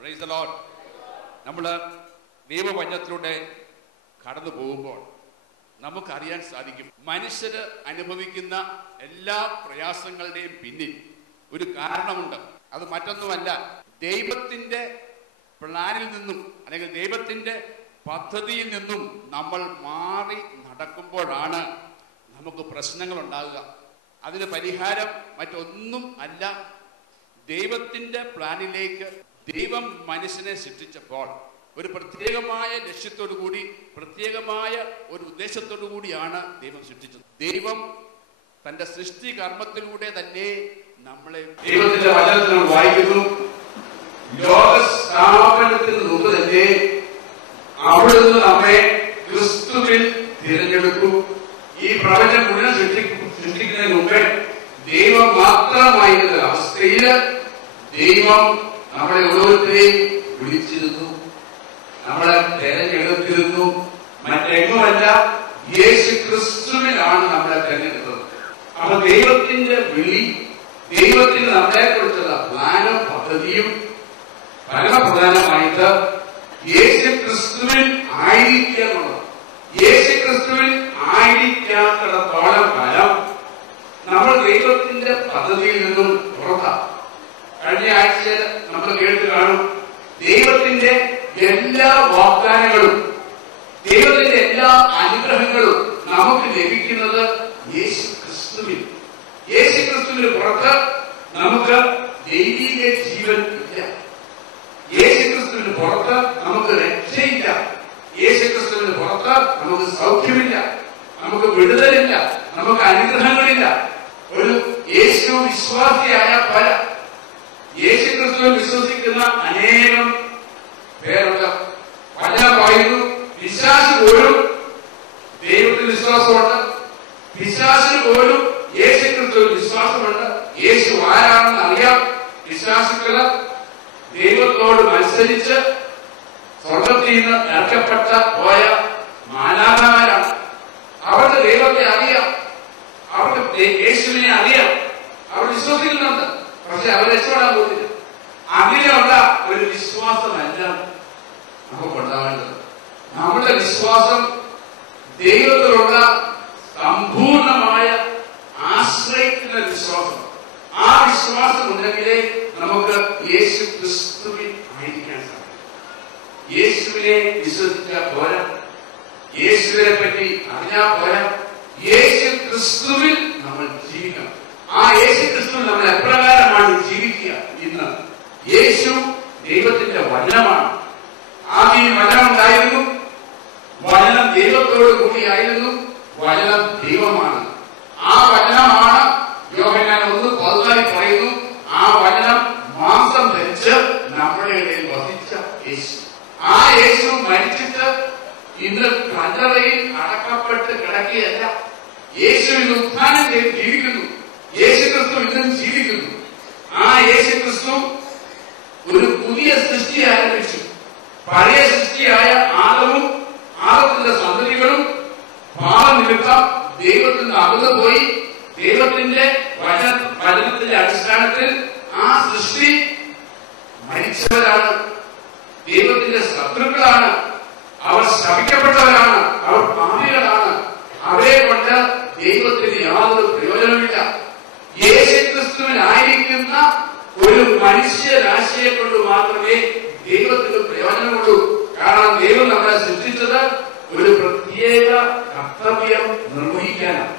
Praise the Lord. നമ്മൾ ദൈവവചനത്തിലൂടെ കടന്നു പോകുമ്പോൾ നമുക്കറിയാൻ സാധിക്കും, മനുഷ്യര് അനുഭവിക്കുന്ന എല്ലാ പ്രയാസങ്ങളുടെയും പിന്നിൽ ഒരു കാരണമുണ്ട്. അത് മറ്റൊന്നുമല്ല, ദൈവത്തിന്റെ പ്ലാനിൽ നിന്നും അല്ലെങ്കിൽ ദൈവത്തിന്റെ പദ്ധതിയിൽ നിന്നും നമ്മൾ മാറി നടക്കുമ്പോഴാണ് നമുക്ക് പ്രശ്നങ്ങൾ ഉണ്ടാകുക. അതിന് പരിഹാരം മറ്റൊന്നും അല്ല. ദൈവത്തിന്റെ പ്ലാനിലേക്ക് ദൈവം മനുഷ്യനെ സൃഷ്ടിച്ചപ്പോൾ ഒരു പ്രത്യേകമായ ലക്ഷ്യത്തോടു കൂടി, പ്രത്യേകമായ ഒരു ഉദ്ദേശത്തോടു കൂടിയാണ് ദൈവം സൃഷ്ടിച്ചത്. ദൈവം തന്റെ സൃഷ്ടി കർമ്മത്തിലൂടെ തന്നെ നമ്മളെ ദൈവത്തിന്റെ വചനത്തിൽ വായിക്കുന്നു. ലോകസ്ഥാപനത്തിന് മുമ്പ് തന്നെ അവിടുന്ന് നമ്മെ ക്രിസ്തുവിൽ തിരഞ്ഞെടുത്തു. ഈ പ്രപഞ്ചം മുഴുവൻ സൃഷ്ടിക്കുന്നതിന് മുമ്പേ ദൈവം മാത്രമായിരുന്ന അവസ്ഥയിൽ ദൈവം നമ്മളെ ഓരോരുത്തരെയും വിളിച്ചിരുന്നു, നമ്മളെ തെരഞ്ഞെടുത്തിരുന്നു. മറ്റെങ്ങുമല്ല, യേശു ക്രിസ്തുവിലാണ് നമ്മളെ തെരഞ്ഞെടുത്തത്. അപ്പൊ ദൈവത്തിന്റെ വിളി, ദൈവത്തിന് നമ്മളെ കുറിച്ചുള്ള പ്ലാനും പദ്ധതിയും പരമപ്രധാനമായിട്ട് യേശു ക്രിസ്തുവിൽ ആയിരിക്കുക എന്നുള്ളത്. യേശു ക്രിസ്തുവിൽ ആയിരിക്കാത്തിടത്തോളം കാലം നമ്മൾ ദൈവത്തിന്റെ പദ്ധതിയിൽ നിന്നും പുറത്താണ്. കഴിഞ്ഞ ആഴ്ച നമ്മൾ കേട്ട് കാണും, ദൈവത്തിന്റെ എല്ലാ വാഗ്ദാനങ്ങളും, ദൈവത്തിന്റെ എല്ലാ അനുഗ്രഹങ്ങളും നമുക്ക് ലഭിക്കുന്നത് യേശു ക്രിസ്തുവിൽ. യേശു ക്രിസ്തുവിന് പുറത്ത് നമുക്ക് ദൈവിക ജീവൻ ഇല്ല. യേശു ക്രിസ്തുവിന് പുറത്ത് നമുക്ക് രക്ഷയില്ല. യേശു ക്രിസ്തുവിന് പുറത്ത് നമുക്ക് സൗഖ്യമില്ല, നമുക്ക് വിടുതലില്ല, നമുക്ക് അനുഗ്രഹങ്ങളില്ല. ഒരു യേശു വിശ്വാസിയായ പല യേശു ക്രിസ്തുവിൽ വിശ്വസിക്കുന്ന അനേകം പേരുണ്ട്. വചനം പറയുന്നു, പിശാച് പോലും ദൈവത്തിൽ വിശ്വാസമുണ്ട്, പിശാചിന് പോലും യേശു ക്രിസ്തുവിൽ വിശ്വാസമുണ്ട്. യേശു ആരാണെന്ന് അറിയാം. പിശാചുക്കള് ദൈവത്തോട് മത്സരിച്ച് സ്വർഗത്തിൽ നിന്ന് ഇറക്കപ്പെട്ട പോയ മാലാഖമാരാണ്. അവർക്ക് ദൈവത്തെ അറിയാം, അവർക്ക് യേശുവിനെ അറിയാം, അവർ വിശ്വസിക്കുന്നുണ്ട്. പക്ഷെ അവർ രക്ഷപ്പെടാൻ പോകുന്നില്ല. അങ്ങനെയുള്ള ഒരു വിശ്വാസമല്ല നമുക്കുണ്ടാവേണ്ടത്. നമ്മുടെ വിശ്വാസം ദൈവത്തിലുള്ള സമ്പൂർണമായ ആശ്രയിക്കുന്ന വിശ്വാസം. ആ വിശ്വാസം ഉണ്ടെങ്കിലേ നമുക്ക് യേശു ക്രിസ്തുവിൽ ആയിരിക്കാൻ സാധിക്കും. യേശുവിനെ വിശ്വസിച്ചാൽ പോരാ, യേശുവിനെ പറ്റി അറിഞ്ഞാൽ പോരാ, യേശു ക്രിസ്തുവിൽ നമ്മൾ ജീവിക്കണം. ആ യേശു ക്രിസ്തുവിൽ നമ്മൾ എപ്രകാരമാണ് ജീവിക്കുക? ഇന്ന് യേശു ദൈവത്തിന്റെ വചനമാണ്. ആദ്യം വചനം ഉണ്ടായിരുന്നു, വചനം ദൈവത്തോടു കൂടിയായിരുന്നു, വചനം ദൈവമാണ്. ആ വചനമാണ് യോഹന്നാൻ 1:14 പറയുന്നു, ആ വചനം മാംസം ധരിച്ച് നമ്മുടെ ഇടയിൽ വസിച്ച യേശു. ആ യേശു മരിച്ചിട്ട് ഇന്ന് കല്ലറയിൽ അടക്കപ്പെട്ട് കിടക്കുകയല്ല. യേശു ഇന്ന് ഉത്ഥാനം ചെയ്ത് ജീവിക്കുന്നു. യേശു ക്രിസ്തു ഇന്നും ജീവിക്കുന്നു. ആ യേശു ക്രിസ്തു ഒരു പുതിയ സൃഷ്ടി ആരംഭിച്ചു. പഴയ സൃഷ്ടിയായ ആദവും ആദത്തിന്റെ സന്തതികളും പാപനിമിത്തം ദൈവത്തിൽ നിന്ന് അകന്നുപോയി. ദൈവത്തിന്റെ വചനത്തിന്റെ അടിസ്ഥാനത്തിൽ ആ സൃഷ്ടി മരിച്ചവരാണ്, ദൈവത്തിന്റെ ശത്രുക്കളാണ്, അവർ ശപിക്കപ്പെട്ടവരാണ്, അവർ പാപികളാണ്. അവരെ കൊണ്ട് ദൈവത്തിന് യാതൊരു പ്രയോജനമില്ല. യേശുക്രിസ്തുവിനായിരിക്കുന്ന ഒരു മനുഷ്യരാശിയെ കൊണ്ട് മാത്രമേ ദൈവത്തിന് പ്രയോജനമുള്ളൂ. കാരണം ദൈവം നമ്മളെ സൃഷ്ടിച്ചത് ഒരു പ്രത്യേക കർത്തവ്യം നിർവഹിക്കാനാണ്.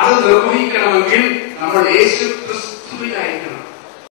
അത് നിർവഹിക്കണമെങ്കിൽ നമ്മൾ യേശു ക്രിസ്തുവിനായിരിക്കണം.